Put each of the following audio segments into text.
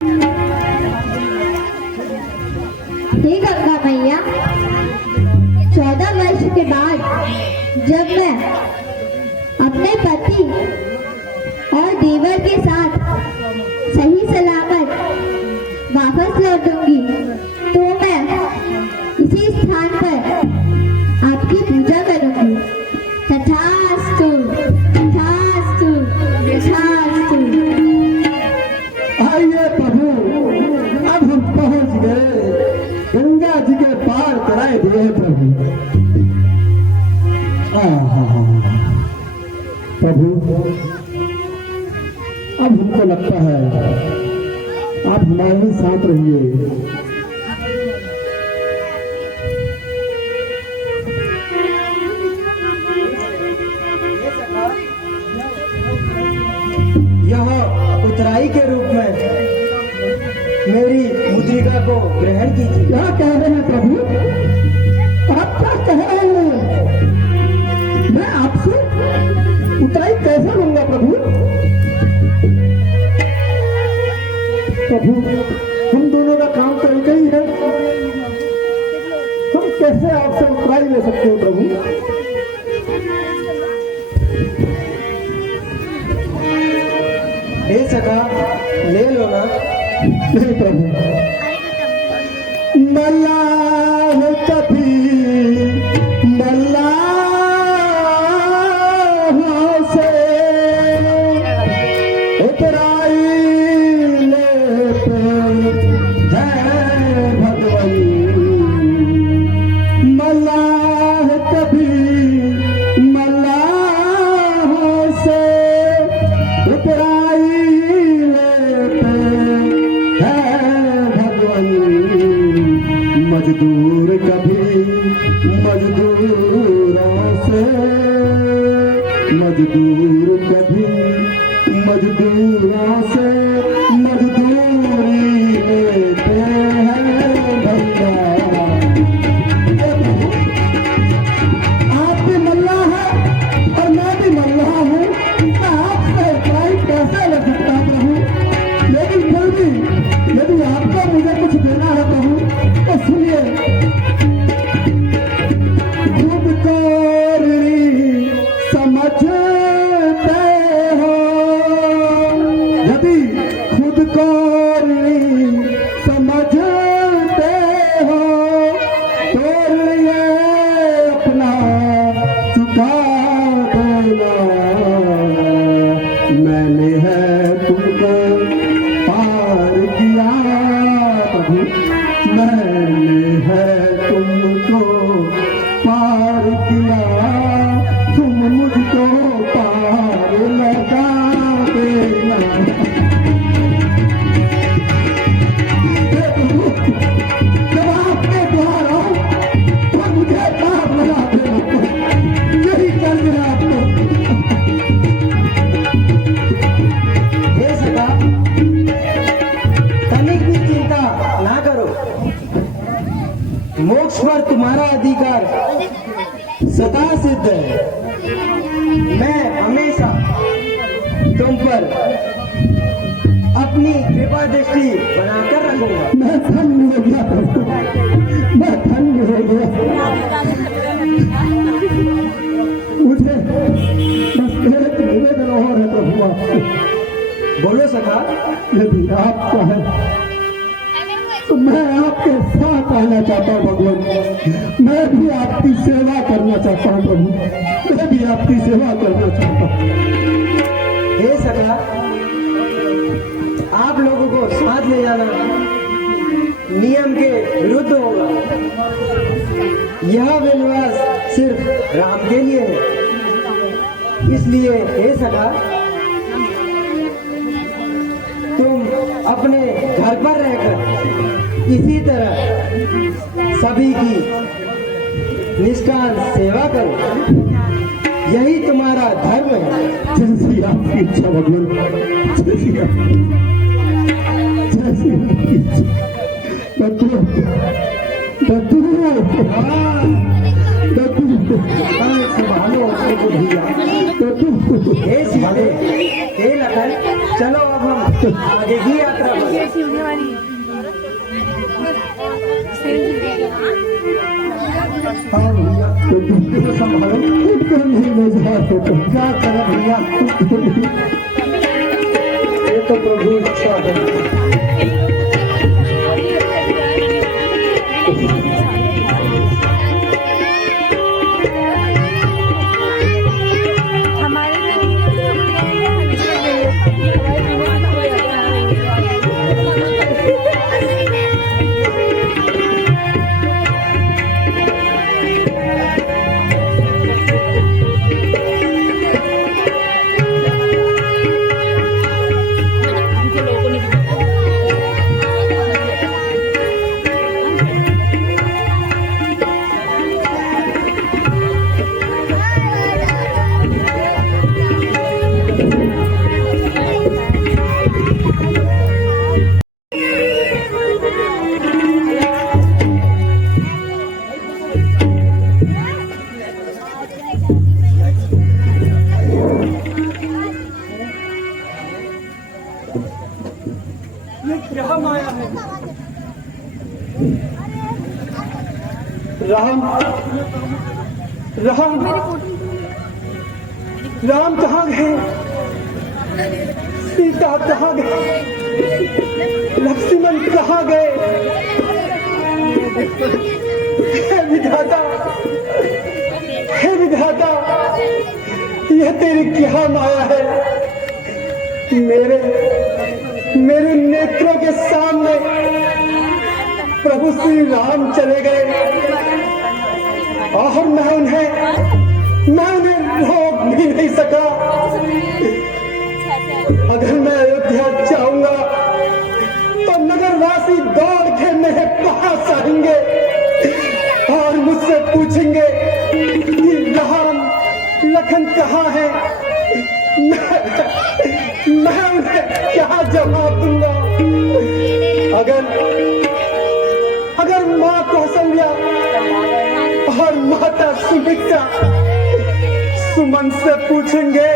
हे गंगा मैया, 14 वर्ष के बाद जब मैं अपने पति और देवर के साथ सही सलामत वापस लौटूंगी तो मैं इसी स्थान पर आपकी पूजा करूंगी। तथास्तु, तथास्तु, तथास्तु। आइए प्रभु, अब हम पहुंच गए, गंगा जी के पार कराए दिए प्रभु। प्रभु, अब हमको लगता है आप हमारे साथ रहिए। यह उतराई के रूप में मेरी मुद्रिका को ग्रहण कीजिए। क्या कह रहे हैं प्रभु? आप क्या कह रहे हैं? मैं आपसे उतराई कैसे लूंगा प्रभु? प्रभु, हम दोनों का काम तो एक ही है, हम कैसे आपसे उतराई ले सकते हैं प्रभु? ले सका, ले लो ना। नहीं प्रभु, मल्लाह कभी मल्लाह से उतराई लेते हैं भगवान। मल्लाह कभी मल्लाह से उतराई लेते हैं भगवान। मजदूर कभी मजदूरों से, मजदूर कभी मजदूरों से मजदूरी लेते हैं भैया। आप भी मल्लाह हैं और मैं भी मल्लाह हूँ, मैं आपसे उतराई कैसे ले सकता प्रभु? लेकिन फिर भी यदि आपको मुझे कुछ देना है प्रभु तो सुनिए। खुद को समझते हो, यदि खुद को समझते हो तो ये अपना चुका देना। मैंने है तुमको पार किया प्रभु, मैंने है तुमको पार किया, तुम मुझको पार लगा देना। हे प्रभु, जब आपके द्वार आओ तो मुझे पार लगा देना, यही कर देना आपको। ले सका, तनिक भी चिंता ना करो, मोक्ष पर तुम्हारा अधिकार सदा सिद्ध है। मैं हमेशा तुम पर अपनी कृपा दृष्टि बनाकर रखूंगा। मैं धन्य हो गया प्रभु, मैं धन्य हो गया। मुझे बस एक निवेदन और है प्रभु आपसे। बोलो सखा। यदि आप चाहें तो मैं आपके साथ आना चाहता हूँ भगवान। मैं भी आपकी सेवा करना चाहता हूँ प्रभु, मैं भी आपकी सेवा करना चाहता हूँ। हे सखा, आप लोगों को साथ ले जाना नियम के विरुद्ध होगा। यह वनवास सिर्फ राम के लिए है। इसलिए हे सखा, तुम अपने घर पर रहकर इसी तरह सभी की निष्काम सेवा करो, यही तुम्हारा धर्म है। जैसी आपकी इच्छा भगवान, जैसी आपकी इच्छा। संभालो अपने को भैया। हे शिवाले, हे लखन, चलो अब हम आगे की यात्रा पर। हाँ भैया, तो संभालो, तो नहीं मैं जा सकता। क्या करें भैया, ये तो प्रभु इच्छा है। ये क्या माया है? राम राम राम कहाँ गए? सीता कहाँ गए? लक्ष्मण कहाँ गए? हे विधाता, हे विधाता, यह तेरी क्या माया है? मेरे नेत्रों के सामने प्रभु श्री राम चले गए और मैं उन्हें रोक भी नहीं सका। अगर मैं अयोध्या जाऊंगा तो नगरवासी दौड़ के मेरे पास आएंगे और मुझसे पूछेंगे कि राम लखन कहाँ है? मैं उन्हें क्या जवाब दूंगा? अगर माँ कौशल्या और माता सुमित्रा सुमन से पूछेंगे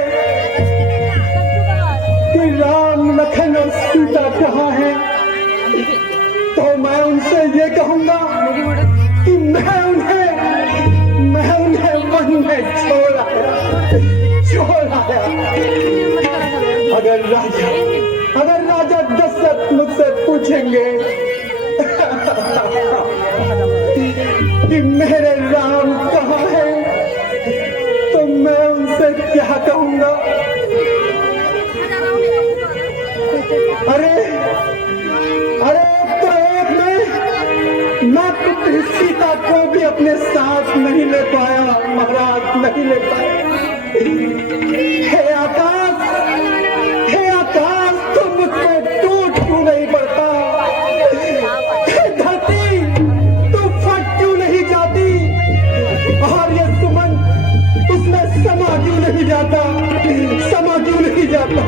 कि राम लखन और सीता कहाँ है, तो मैं उनसे ये कहूंगा कि मैं उन्हें वन में छोड़ आया। अगर राजा दशरथ मुझसे पूछेंगे कि मेरे राम कहाँ है, तो मैं उनसे क्या कहूंगा? अरे तो एक मैं पुत्री सीता को भी अपने साथ नहीं ले पाया महाराज, नहीं ले पाया। हे आकाश, तुम मुझसे टूट क्यों नहीं पड़ता? हे धरती, तू फट क्यों नहीं जाती? और ये सुमन, उसमें समा क्यों नहीं जाता? समा क्यों नहीं जाता?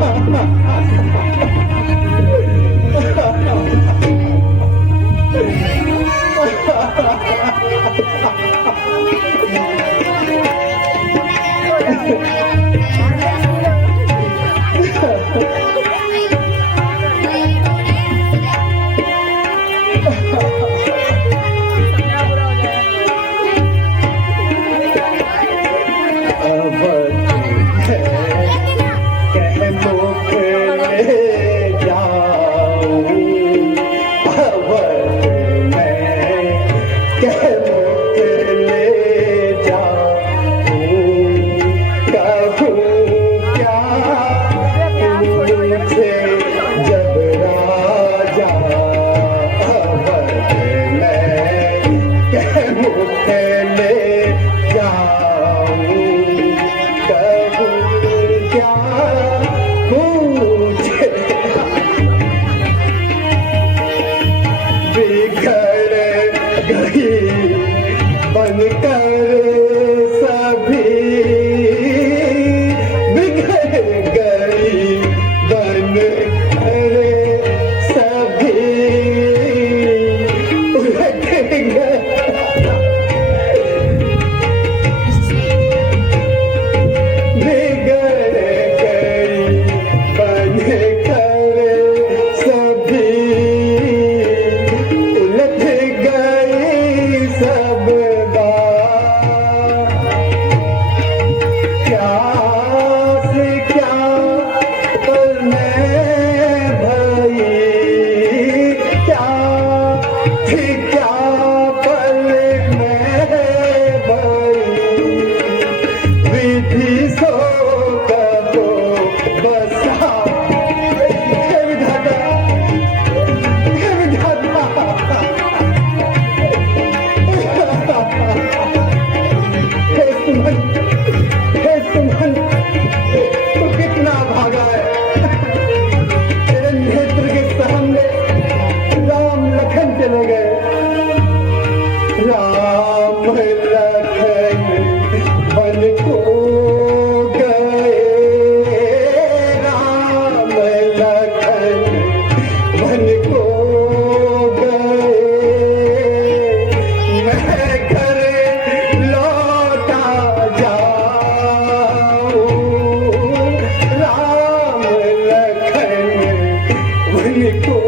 हो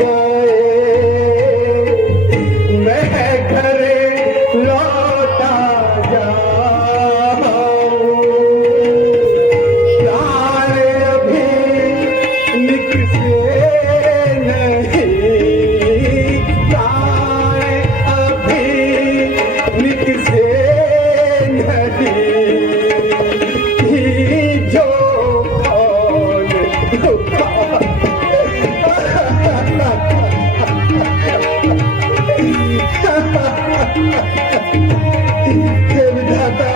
गए, मैं घर लौटा जाऊं, प्राण अभी निकसे नहीं, प्राण अभी निकसे नहीं, जो कौन हे विधाता,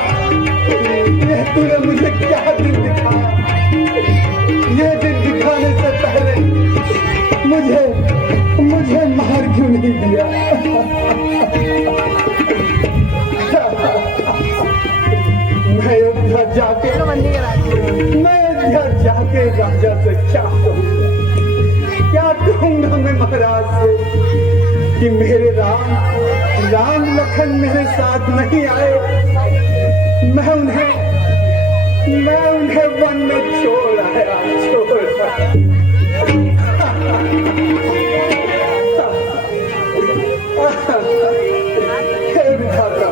ये तूने मुझे क्या दिन दिखाया। ये दिन दिखाने से पहले मुझे मार क्यों नहीं दिया। मैं अयोध्या जाके राजा से क्या कहूँगा, क्या कहूँगा मैं महाराज से कि मेरे राम लखन मेरे साथ नहीं आए। मैं उन्हें वन में छोड़ आया। हे विधाता,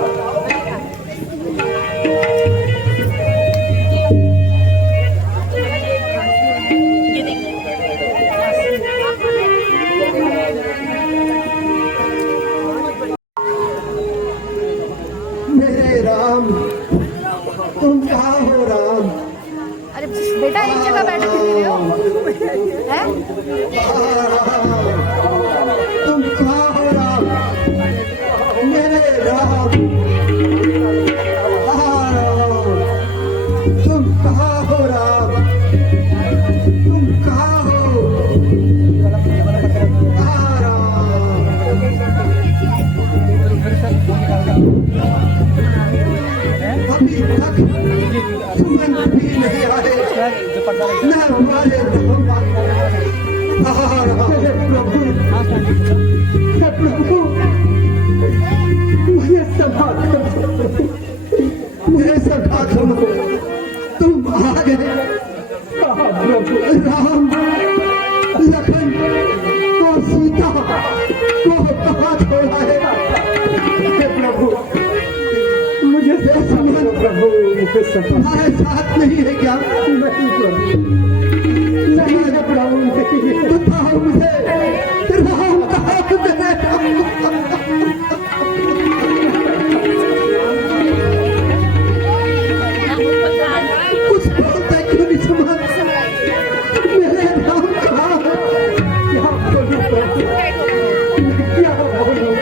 मेरे राम, तुम कहाँ हो राम? अरे बेटा एक जगह बैठ के रहे हो हैं? तुम कहाँ हो राम? मेरे राम, तुम कहाँ हो राम? तुम कहाँ हो? अभी तक सुमन भी नहीं आए, न हमारे प्रभु, मुझे सभा करो, तुम आ गए। राम लखन को सीता को कहाँ छोड़ा है? हे प्रभु, मुझे प्रभु तुम्हारे साथ नहीं है क्या? नहीं है प्रभु, बताओ मुझे राम कहाँ है? कुछ बोलते क्यों नहीं समझ? मेरे राम कहाँ है? क्या बोलूं प्रभु, क्या बोलूं?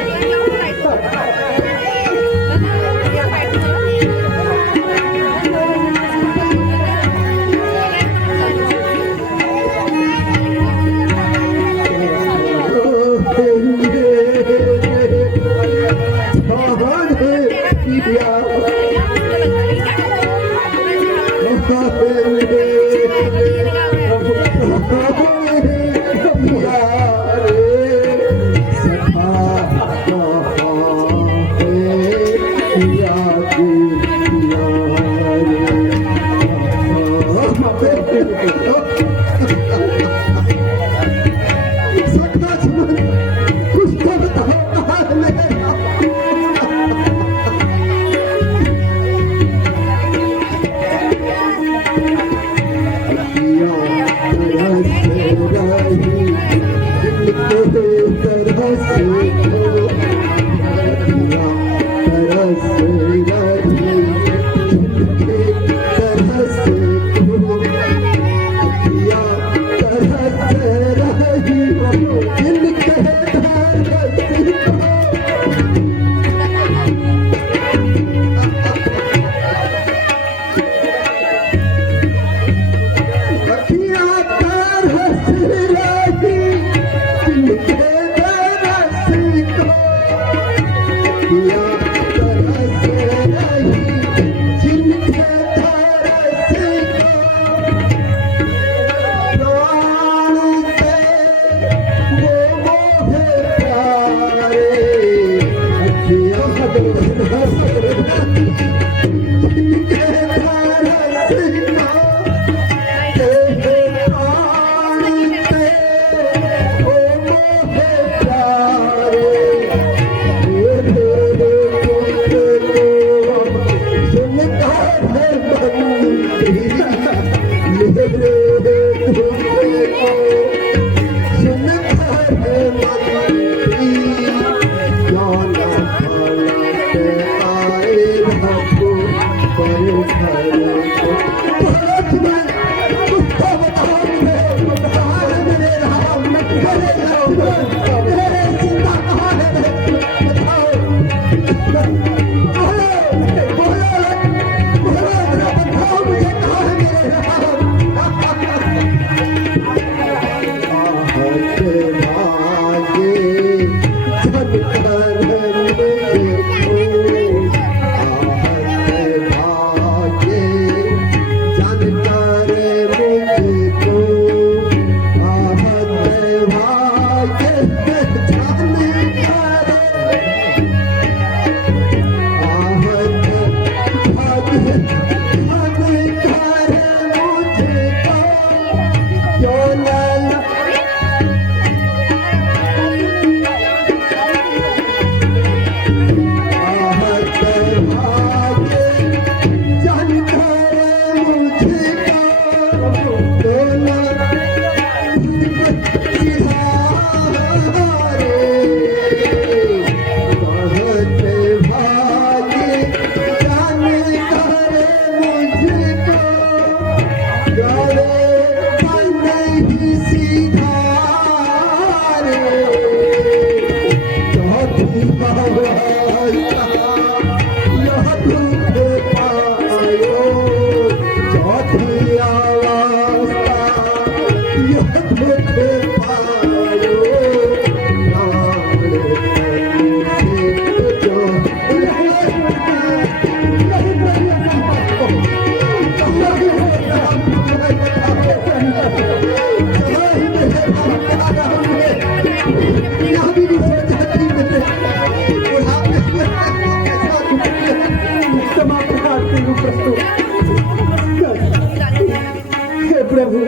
प्रभु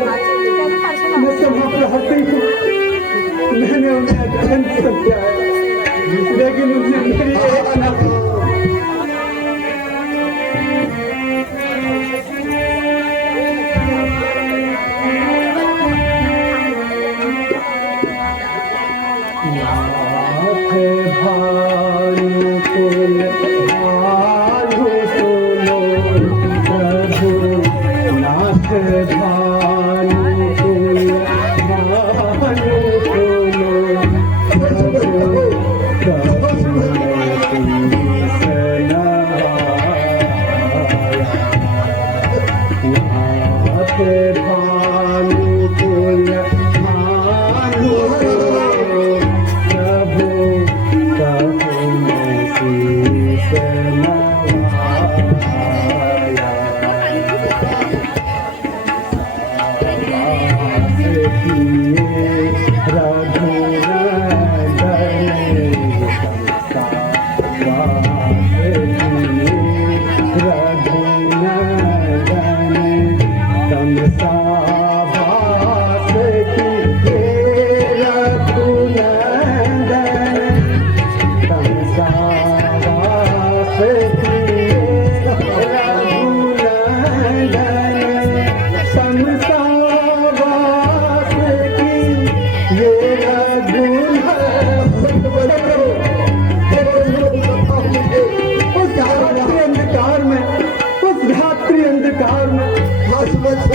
मैं समाप्त रहती हूँ, मैंने उन्हें अत्यंत समझाया, लेकिन उनसे मेरी एक न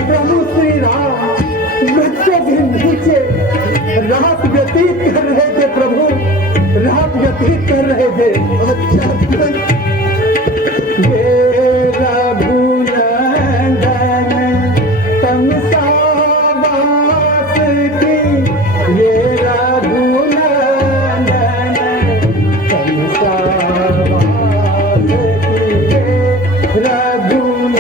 प्रभु श्री राम बच्चे भी नीचे रात व्यतीत कर रहे थे, प्रभु रात व्यतीत कर रहे थे। ये रघुनंदन तमसावास की, ये रघुनंदन तमसावास की, ये रघुनंदन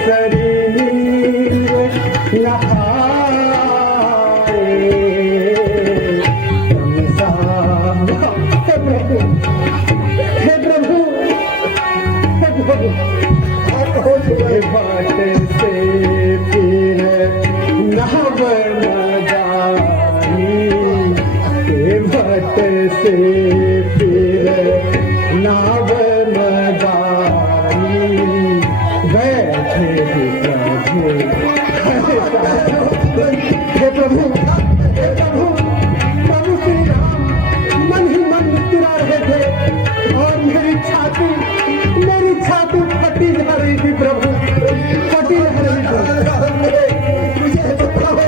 शरीर नहाए हे प्रभु, हे प्रभु, बाट से फिर नहव न जाई, बाट से फिर नाव न जाई, बैठे प्रभु। हे प्रभु, हे प्रभु, प्रभु श्री राम मन ही मन मुस्कुरा रहे थे और मेरी छाती फटी जा रही थी, प्रभु फटी जा रही थी। मुझे बताओ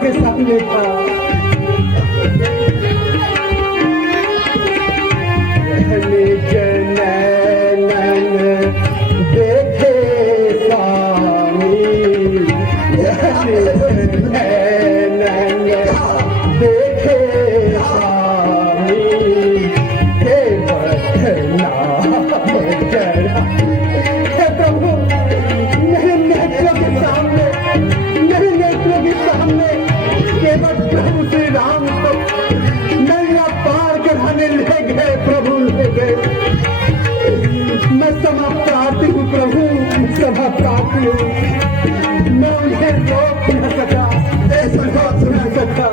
के सामने था। निज नैनन देखे स्वामी, निज नैनन देखे स्वामी, हे बदला जरा। हे प्रभु, मेरे नेत्रों के सामने, मेरे नेत्रों के सामने केवल प्रभु श्री राम को नैया पार कराने ले गए, प्रभु ले गए। मैं समाप्त आती हूँ प्रभु, समाप्त आती हूँ। मैं उन्हें रोक न सका, सुना सका,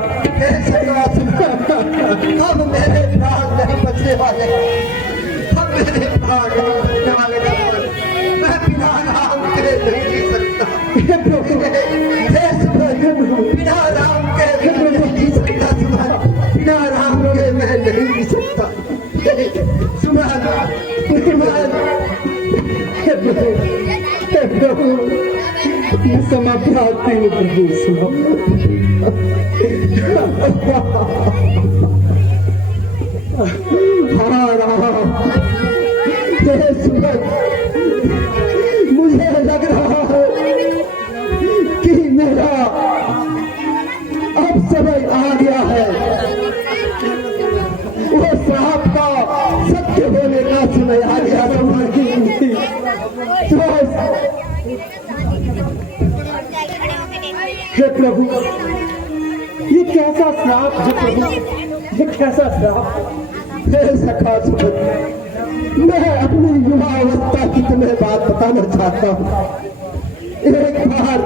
अब मेरे प्राण नहीं बचने वाले, अब मेरे प्राण नहीं बचने वाले। मैं बिना राम के नहीं जी सकता, हे प्रभु, बिना राम के मैं नहीं जी सकता सुमन, बिना राम के मैं नहीं जी सकता सुमन, सुमन। हे प्रभु, मैं समाप्त आती हूँ प्रभु, हाँ राम, हे सुमन, मुझे लग रहा है कि मेरा अब समय आ गया है, वो साहब का सत्य होने का समय आ गया। हे प्रभु, ये कैसा श्राप है प्रभु, ये कैसा श्राप। हे सखा सुमन, मैं अपनी युवावस्था की तुम्हें बात बताना चाहता हूँ। एक बार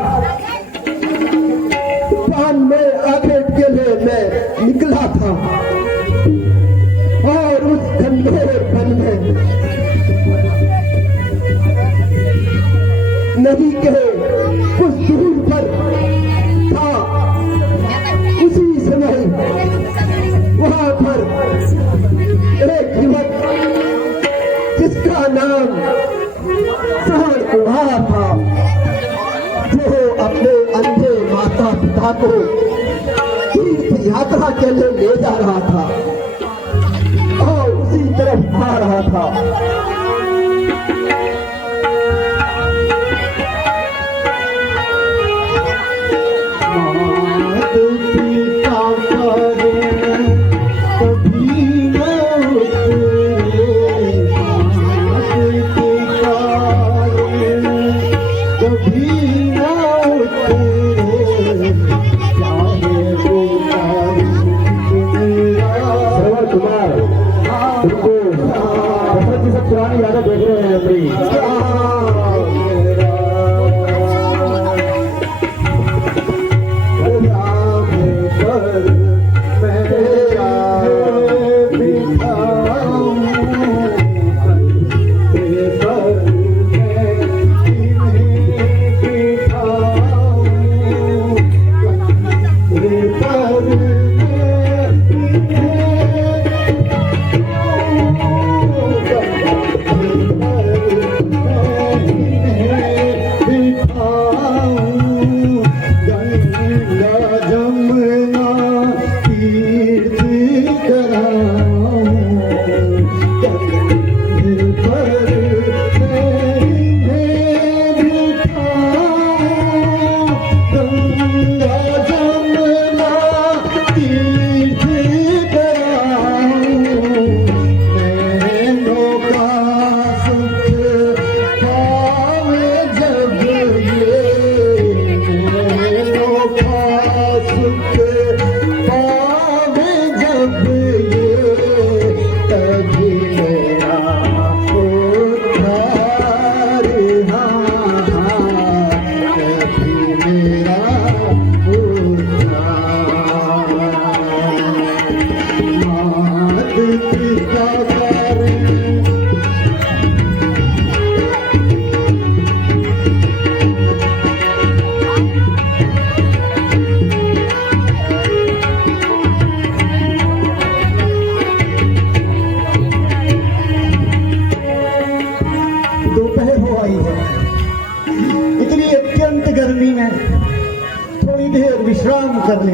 पान में आगे के लिए मैं निकला था और उस घनघोर वन में नदी के कुछ दूर पर था। उसी समय वहां पर एक युवक जिसका नाम सहन कुमार था, जो अपने अंधे माता पिता को तीर्थ यात्रा के लिए ले जा रहा था और उसी तरफ आ रहा था। पुरानी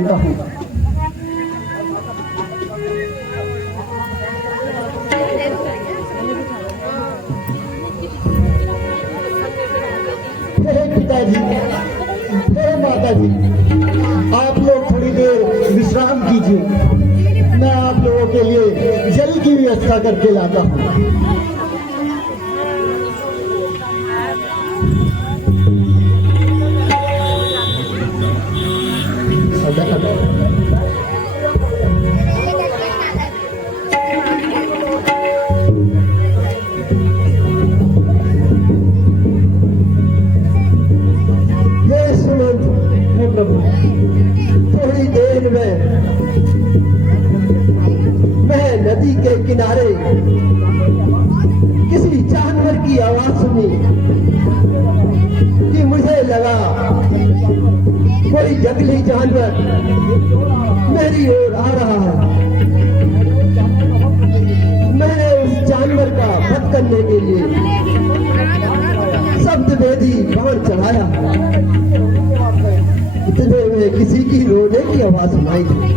देता हूँ। हे पिताजी, हे माताजी, आप लोग थोड़ी देर विश्राम कीजिए। मैं आप लोगों के लिए जल की व्यवस्था करके लाता हूँ। थोड़ी देर में मैं नदी के किनारे किसी जानवर की आवाज सुनी कि मुझे लगा कोई जंगली जानवर मेरी ओर आ रहा है। मैंने उस जानवर का वध करने के लिए शब्द वेदी बाण चढ़ाया। इतने में किसी की रोने की आवाज सुनाई दी।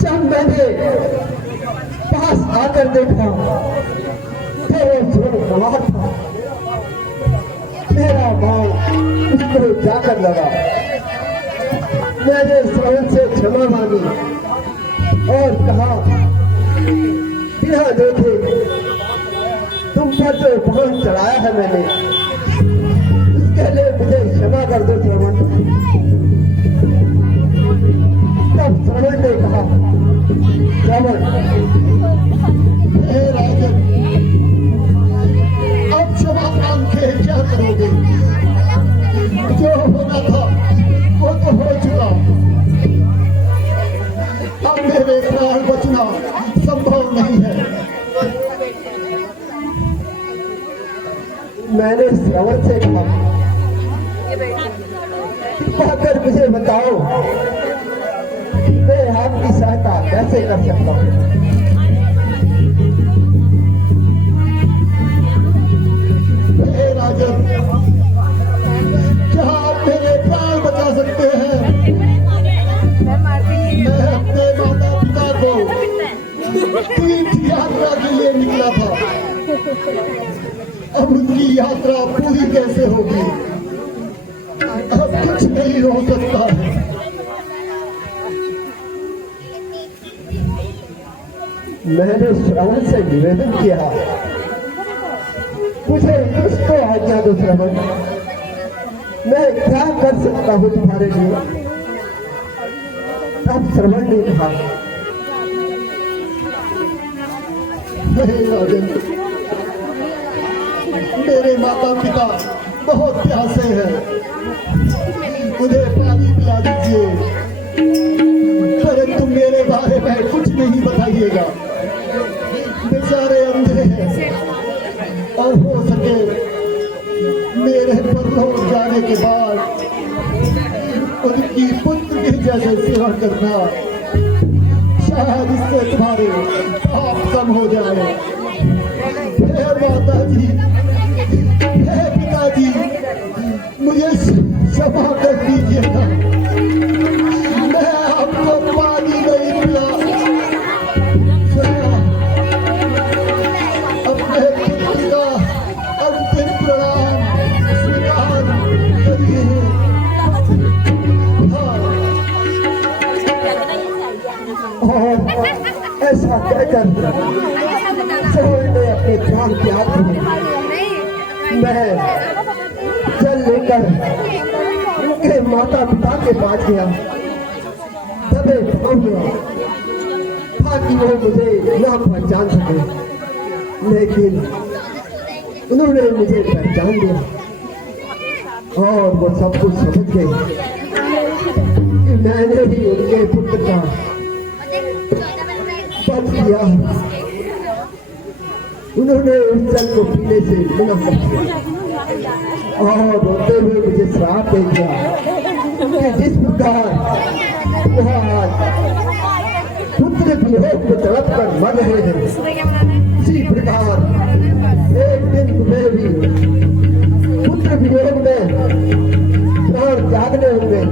जब मैंने पास आकर देखा तो वो जोर सवार था। मेरा भाव उस पर जाकर लगा। मैंने श्रवण से क्षमा मांगी और कहा बिना देखे तुम पर जो उपहार चढ़ाया है मैंने, उसके लिए मुझे क्षमा कर दो श्रवण। तब श्रवण ने कहा, श्रवण हे राजन, अब क्षमा मांग के क्या करोगे? जो होना था वो तो हो चुका, अब मेरे प्राण बचना संभव नहीं है। मैंने श्रवण से कहा, अगर मुझे बताओ मैं आपकी सहायता कैसे कर सकता हूँ? हे राजन, क्या आप मेरे प्राण बचा सकते हैं? मैं अपने माता पिता को तीर्थ यात्रा के लिए निकला था, अब उनकी यात्रा पूरी कैसे होगी? अब कुछ नहीं हो सकता है। मैंने श्रवण से निवेदन किया, मुझे कुछ तो आज्ञा दो श्रवण, मैं क्या कर सकता हूँ तुम्हारे लिए? तब श्रवण ने कहा, राजन, मेरे माता पिता बहुत प्यासे हैं, उन्हें पानी पिला दीजिए, परंतु मेरे बारे में कुछ नहीं बताइएगा। बेचारे अंधे हैं और हो सके मेरे परलोक जाने के बाद उनकी पुत्र की जैसे सेवा करना, शायद इससे तुम्हारे पाप कम हो जाए। हे माता जी, हे पिताजी, मुझे क्षमा कर दीजिएगा, मैं आपको पानी नहीं पिला, अपने पुत्र का अंतिम प्रणाम स्वीकार करिए। और ऐसा कहकर श्रवण ने अपने प्राण त्याग दिए। मैं जल लेकर उनके माता पिता के पास गया, तबे भाव गया ताकि वो मुझे ना पहचान सके, लेकिन उन्होंने मुझे पहचान लिया और वो सब कुछ समझ गए कि मैंने ही उनके पुत्र का वध किया। उन्होंने उस जल को पीने से मना कर दिया और रोते हुए मुझे श्राप दे दिया कि जिस प्रकार पुत्र वियोग में तड़प कर मर रहे हैं, इसी प्रकार एक दिन तुम्हें भी पुत्र वियोग में प्राण त्यागने होंगे।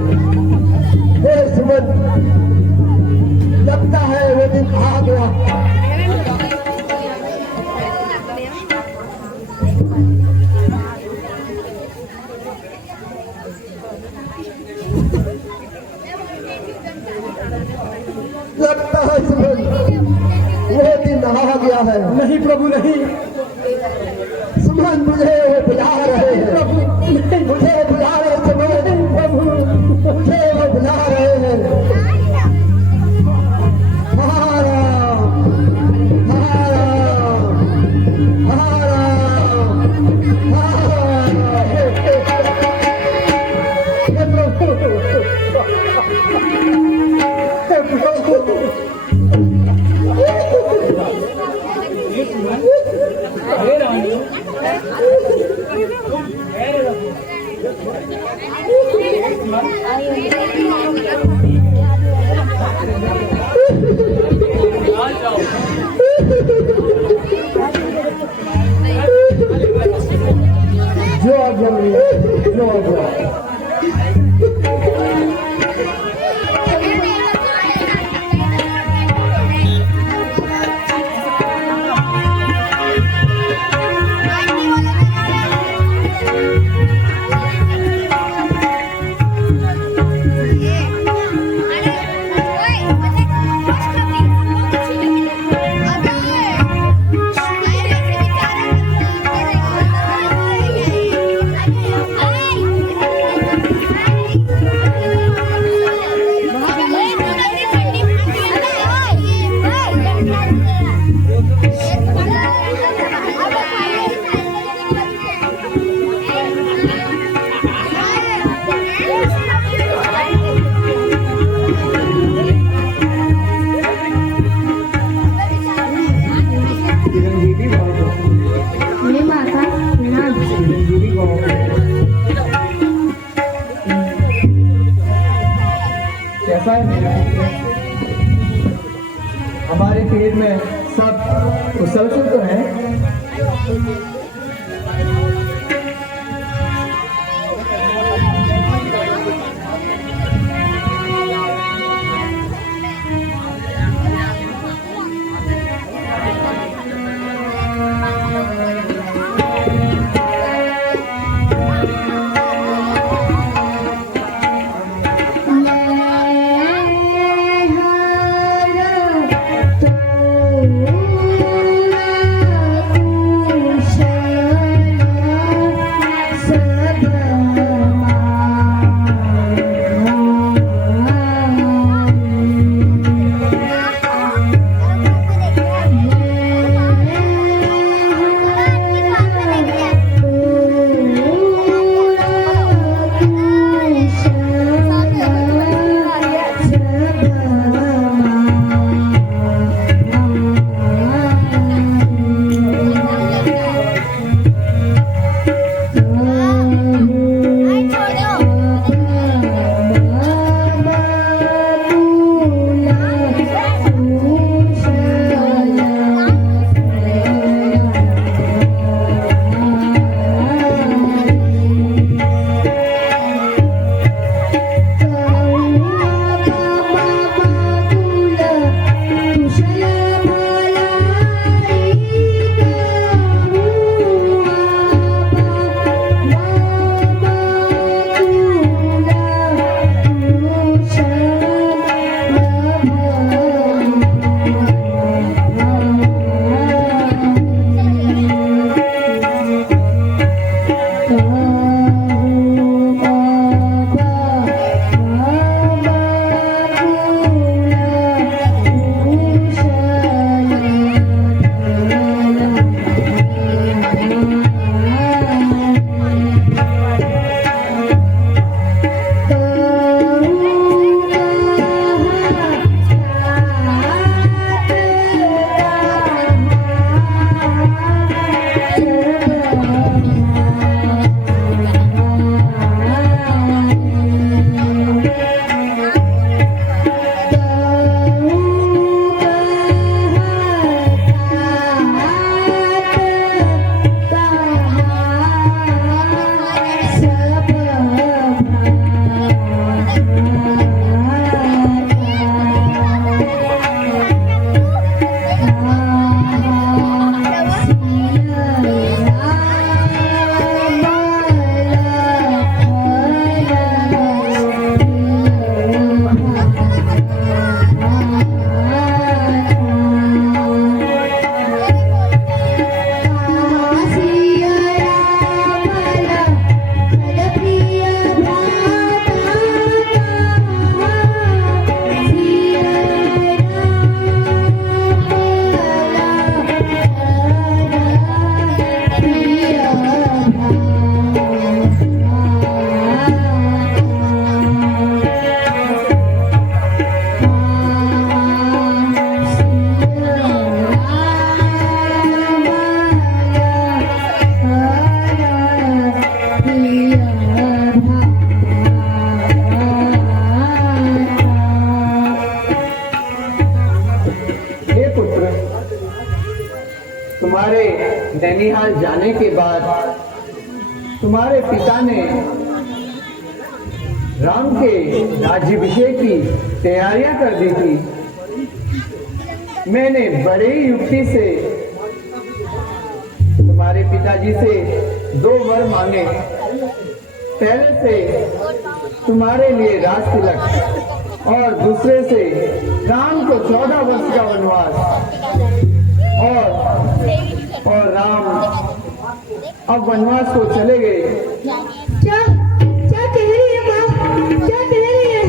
हे सुमन, लगता है वो दिन आ गया। लगता है सुमन, वो दिन आ गया है। नहीं प्रभु नहीं, सुमन मुझे वो बुला रहे हैं, मुझे बुला रहे सुमन, प्रभु मुझे वो बुला रहे हैं। हमारा हमारा हमारा जो आज्ञा मिली, जो आज्ञा। हमारे पेट में सब मुसलसल तो है। तुम्हारे नैनीहाल जाने के बाद तुम्हारे पिता ने राम के राज्याभिषेक की तैयारियां कर दी थी। मैंने बड़े युक्ति से तुम्हारे पिताजी से 2 वर मांगे। पहले से तुम्हारे लिए राज तिलक और दूसरे से राम को 14 वर्ष का वनवास और राम अब वनवास को चले गए। क्या क्या कह रही है माँ? क्या कह रही है?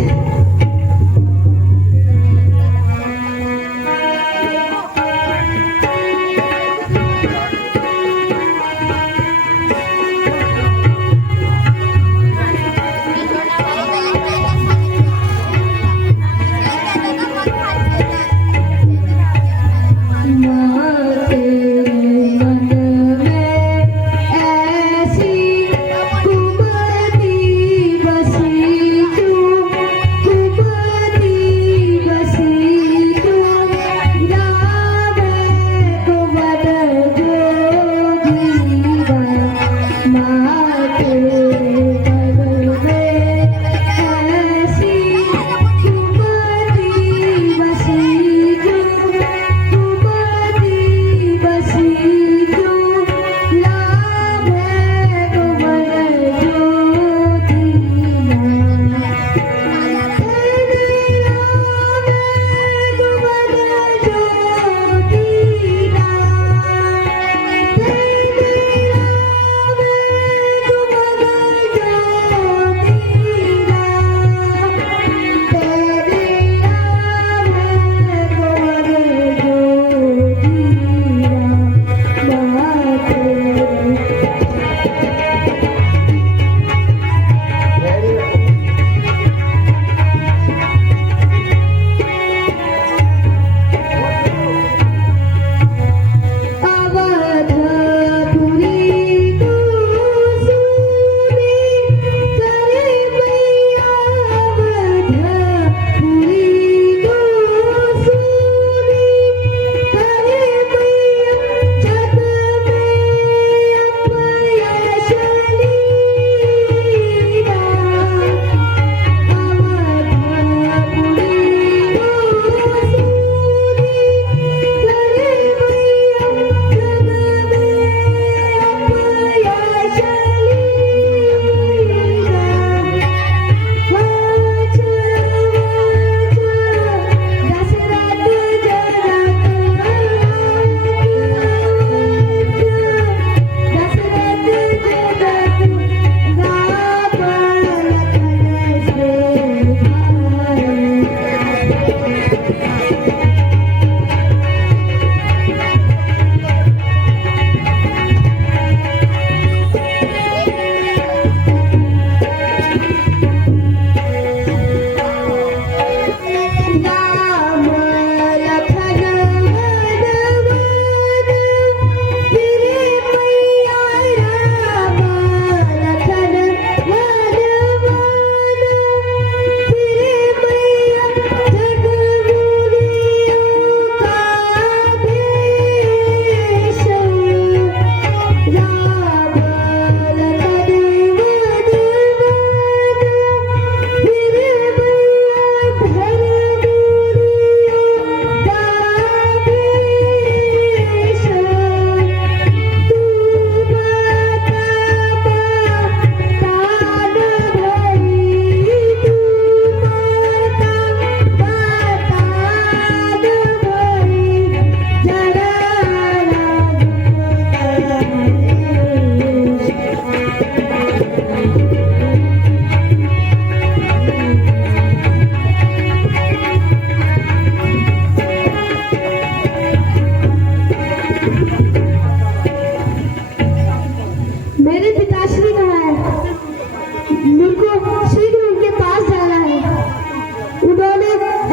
कोई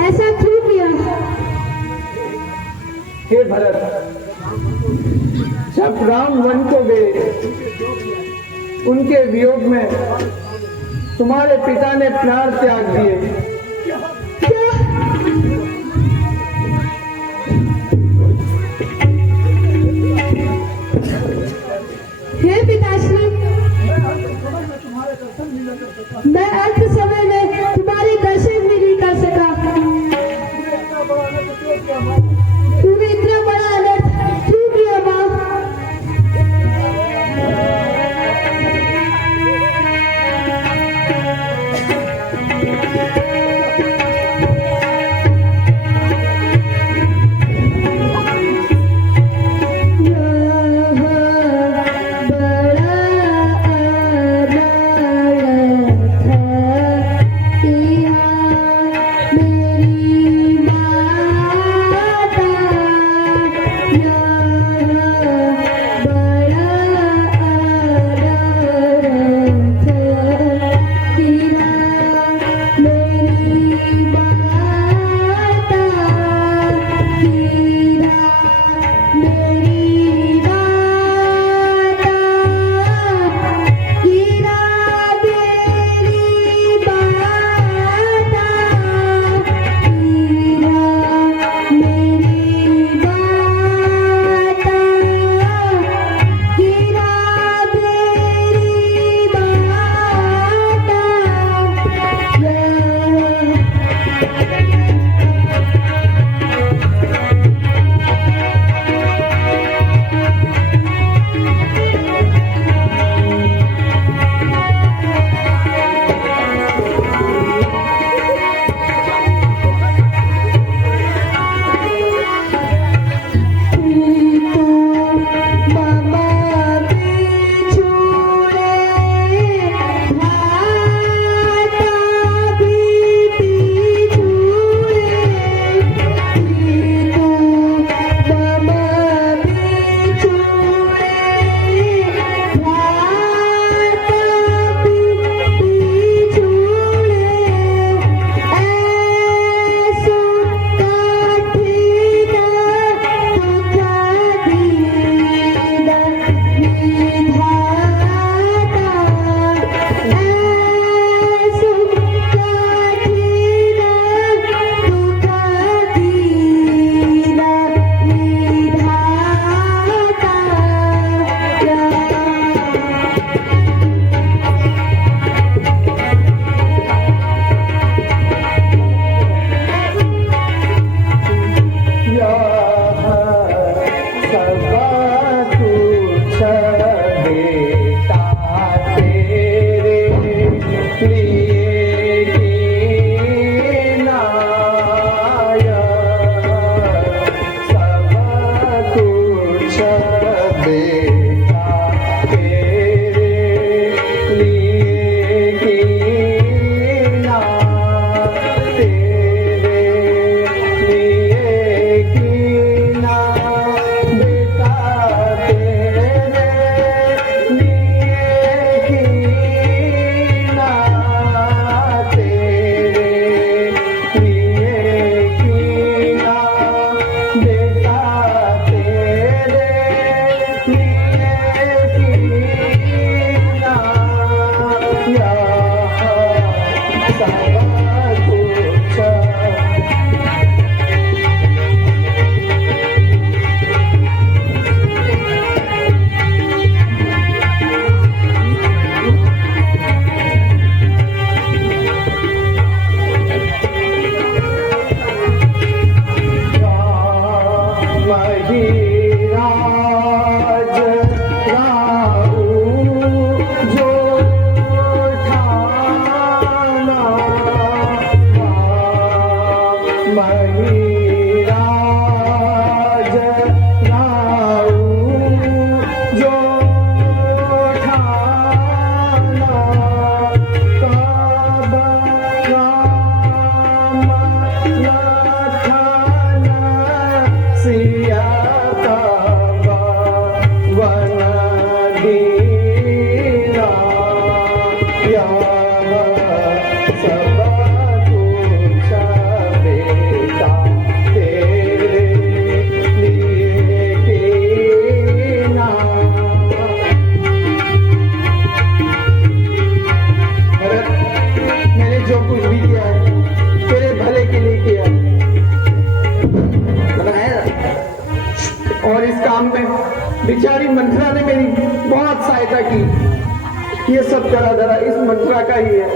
ऐसा क्यों किया? हे भरत, जब राम वन को गए, उनके वियोग में तुम्हारे पिता ने प्राण त्याग दिए। हे पिताश्री, मैं अंत समय में तुम्हारे दर्शन भी नहीं कर सका। तूने इतना बड़ा अनर्थ क्यों किया माँ? सब कुछ बेचारी मंत्रा ने मेरी बहुत सहायता की। ये सब करा धरा इस मंत्रा का ही है।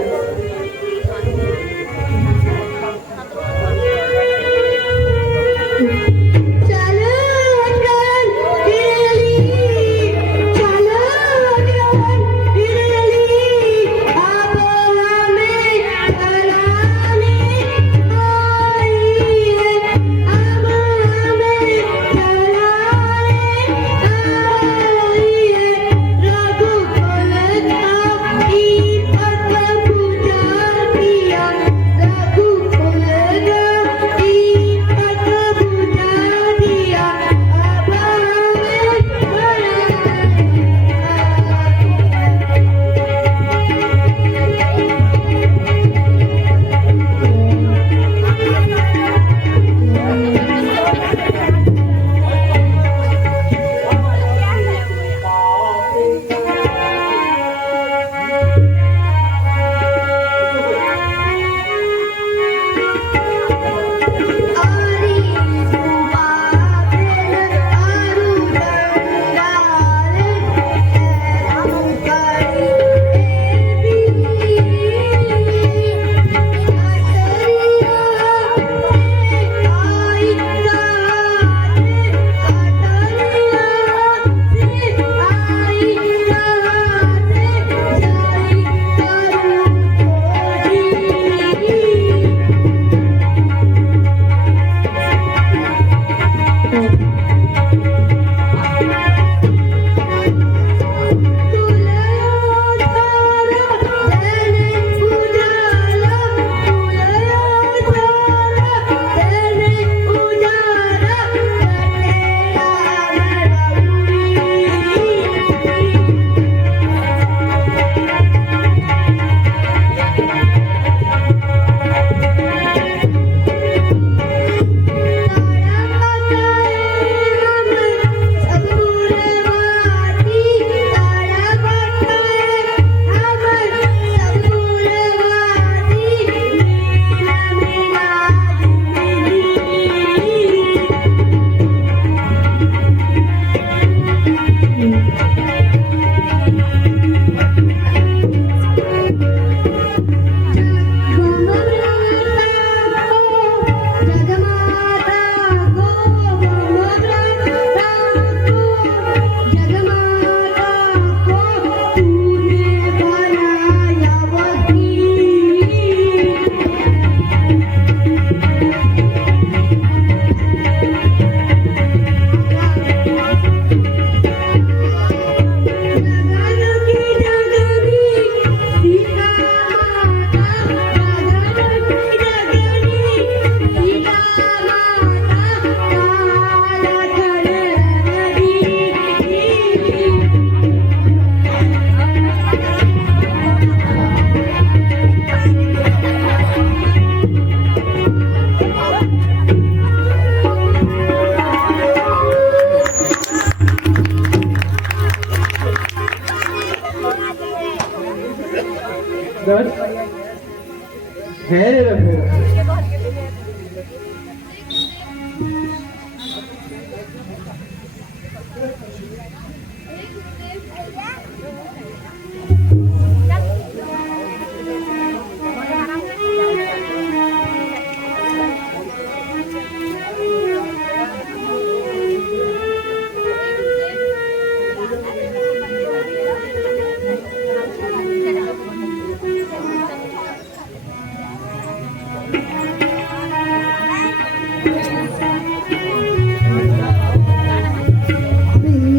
धैर्य रखो।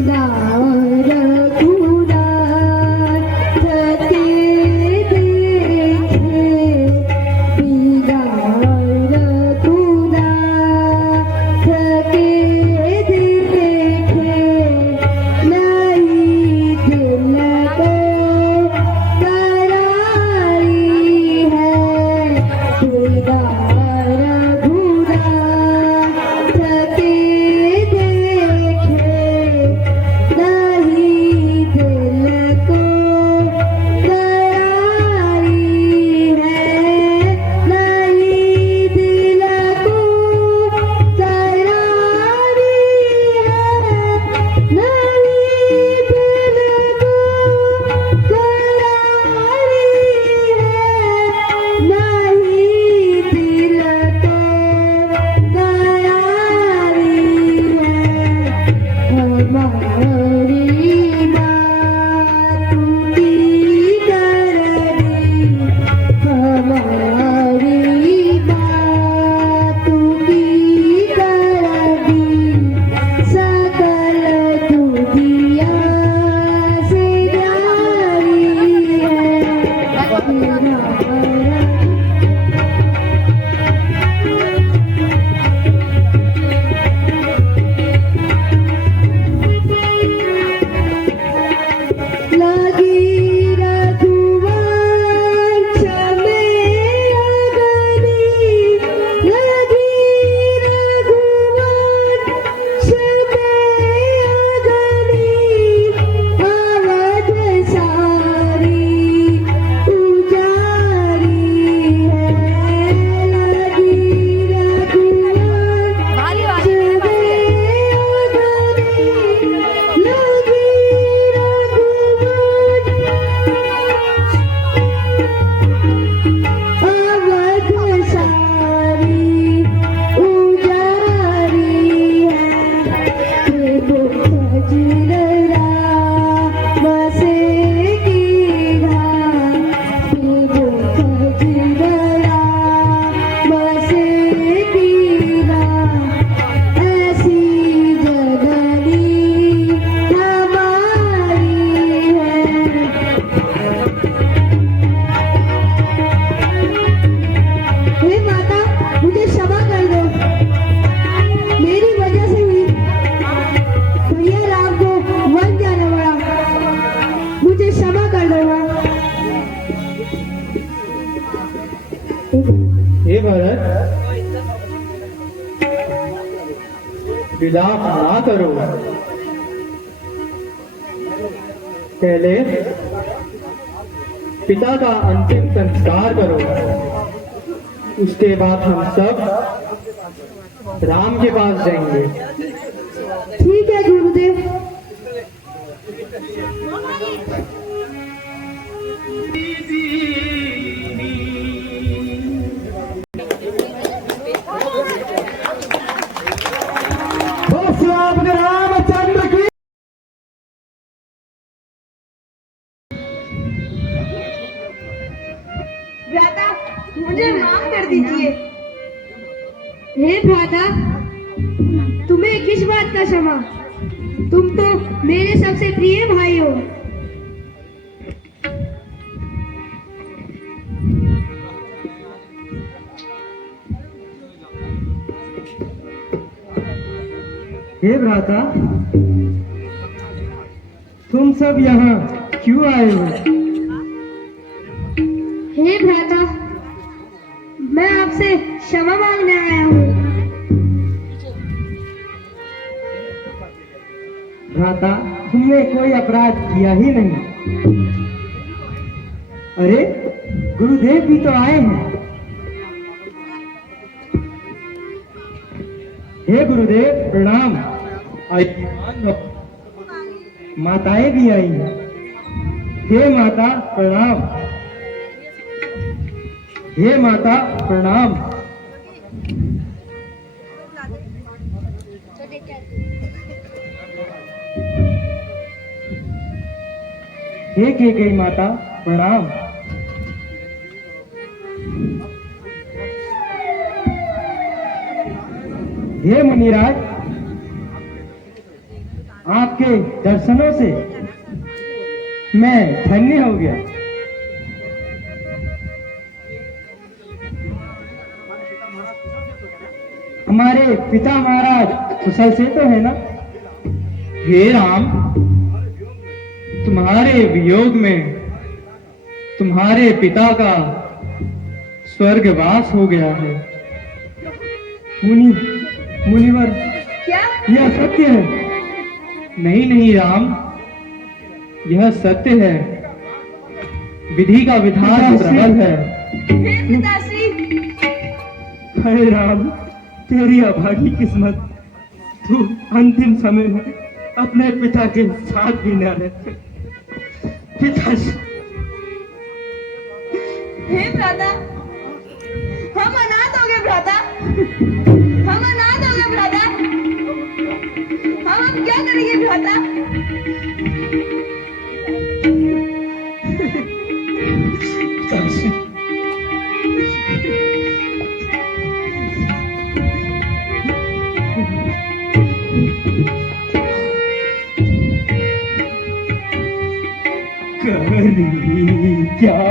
Raghuda विलाप ना करो। पहले पिता का अंतिम संस्कार करो, उसके बाद हम सब राम के पास जाएंगे। ठीक है गुरुदेव। रामचंद्र की भ्राता, मुझे माफ कर दीजिए। हे भ्राता, तुम्हें किस बात का क्षमा? तुम तो मेरे सबसे प्रिय भाई हो। हे भ्राता, तुम सब यहाँ क्यों आए हो? हे भ्राता, मैं आपसे क्षमा मांगने आया हूँ। भ्राता, तुमने कोई अपराध किया ही नहीं। अरे, गुरुदेव भी तो आए हैं। हे गुरुदेव, प्रणाम। माताएं भी आई हैं। हे माता प्रणाम। हे माता प्रणाम। हे कैकेयी माता प्रणाम। हे मुनिराज, आपके दर्शनों से मैं धन्य हो गया। हमारे पिता महाराज कुशल से तो है ना? हे राम, तुम्हारे वियोग में तुम्हारे पिता का स्वर्गवास हो गया है। मुनिवर, क्या? यह सत्य है? नहीं नहीं राम, यह सत्य है। विधि का विधान प्रबल है। हे पिताश्री, हे राम, तेरी अभागी किस्मत, तू अंतिम समय में अपने पिता के साथ भी न रहे। पिताश्री, हे भ्राता, हम अनाथ हो गए भ्राता। हम अनाथ हो गए भ्राता। हम अब क्या करेंगे भ्राता? पिताश्री, करी क्या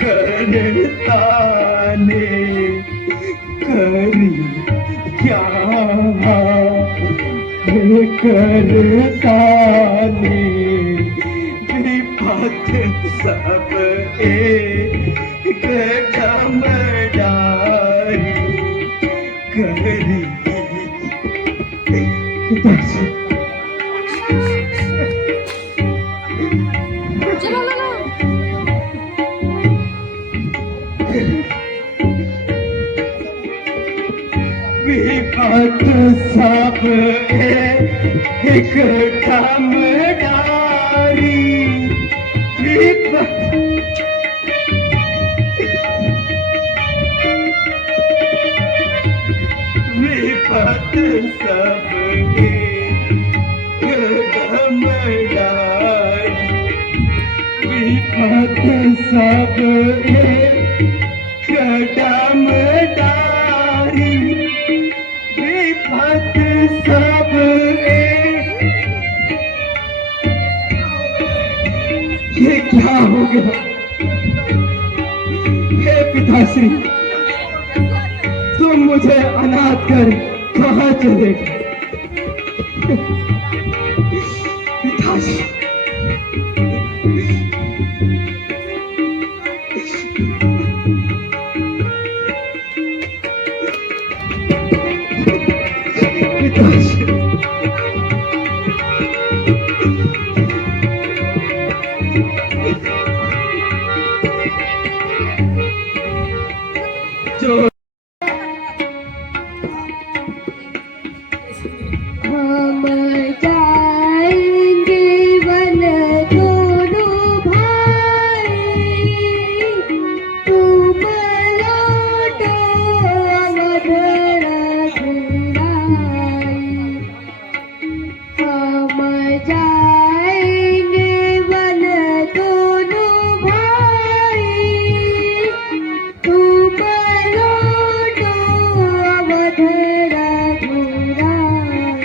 करता ने, करी क्या करता ने, विपत सब एक कदम डारी करी। विपत सब एक कदम डारी, विपत सब एक कदम डारी, विपत सब एक कदम डारी, विपत सब ये क्या हो गया? हे पिताश्री, तुम मुझे अनाथ कर कहाँ चले गए? पिताश्री, जो हम जाएंगे वन दोनों भाई, तुम लौटो अवध रघुराई। हम जाएंगे वन दोनों भाई, तुम लौटो अवध रघुराई।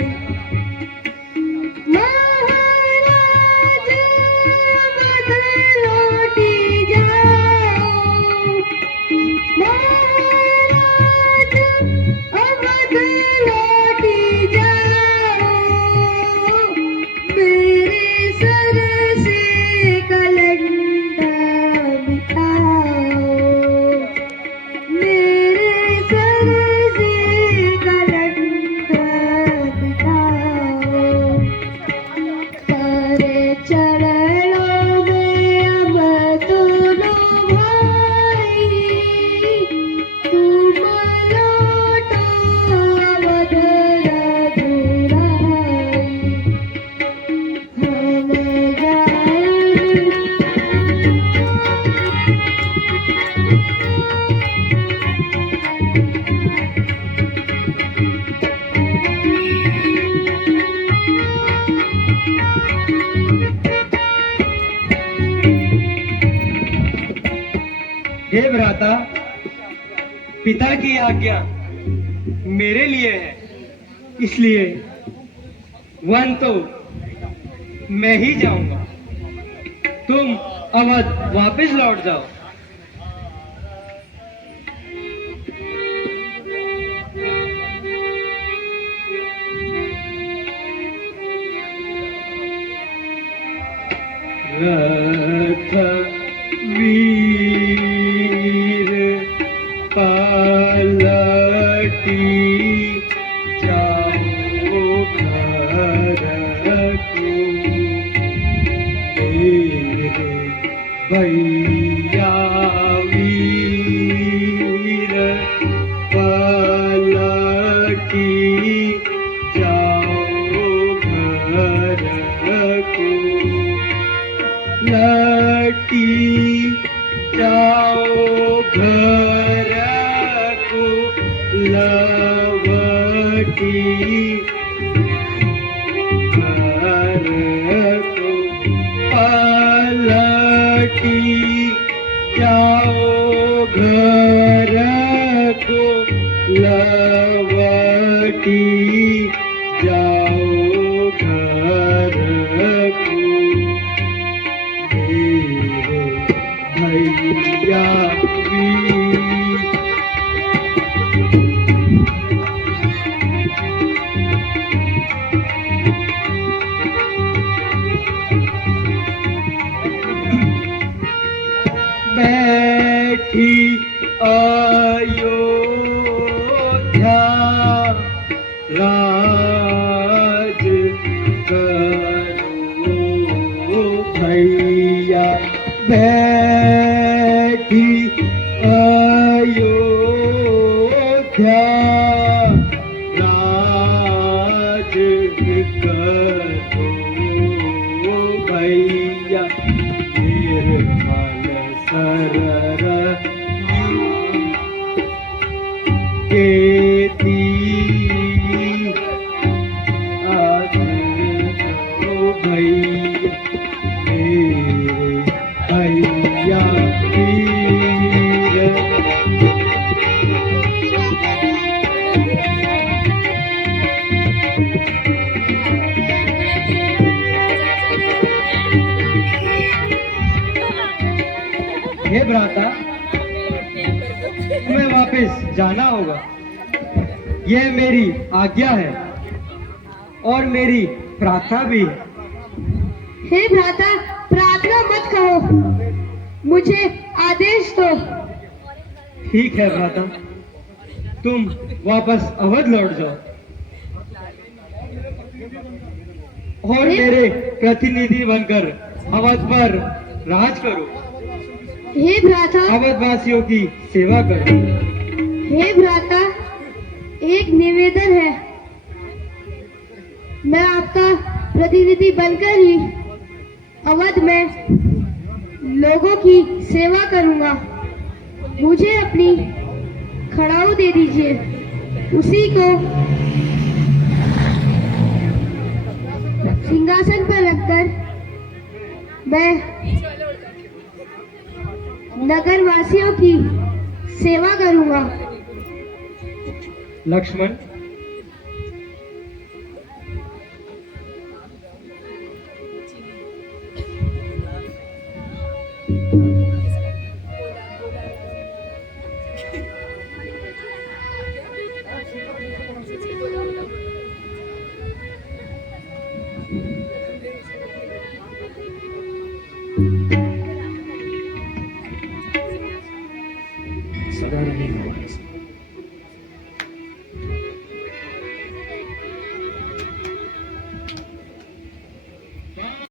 महाराज अवध लौटी जाओ, महाराज अवध लौटी जाओ, मेरे सर से कलंका मिटाओ, मेरे सर से कलंका मिटाओ। तारे चरणों में हम दोनों भाई, तुम लौटो अवध रघुराई। हम हे भ्राता, पिता की आज्ञा मेरे लिए है, इसलिए वन तो मैं ही जाऊंगा, तुम अवध वापस लौट जाओ। रथ वीर पलटी जाओ घर को, तेरे भैया वीर पलटी जाओ घर को, लटी जाओ घर को, लवटी घर को, पलटी जाओ घर को, लवटी जाओ घर को, तेरे भैया बैठी अयोध्या राज करो भैया, बैठी अयोध्या राज करो भैया, निर्मल सरर केती आज करो भैया, मेरे भैया वीर। हे भ्राता, तुम्हें वापस जाना होगा, यह मेरी आज्ञा है और मेरी प्रार्थना भी है। हे भ्राता, प्रार्थना मत कहो, मुझे आदेश दो। ठीक है भ्राता, तुम वापस अवध लौट जाओ। और मेरे प्रतिनिधि बनकर अवध पर राज करो, हे भ्राता, अवधवासियों की सेवा करो। हे भ्राता, एक निवेदन है। मैं आपका प्रतिनिधि बनकर ही अवध में लोगों की सेवा करूंगा। मुझे अपनी खड़ाऊ दे दीजिए, उसी को सिंहासन पर रखकर मैं नगर वासियों की सेवा करूंगा। लक्ष्मण,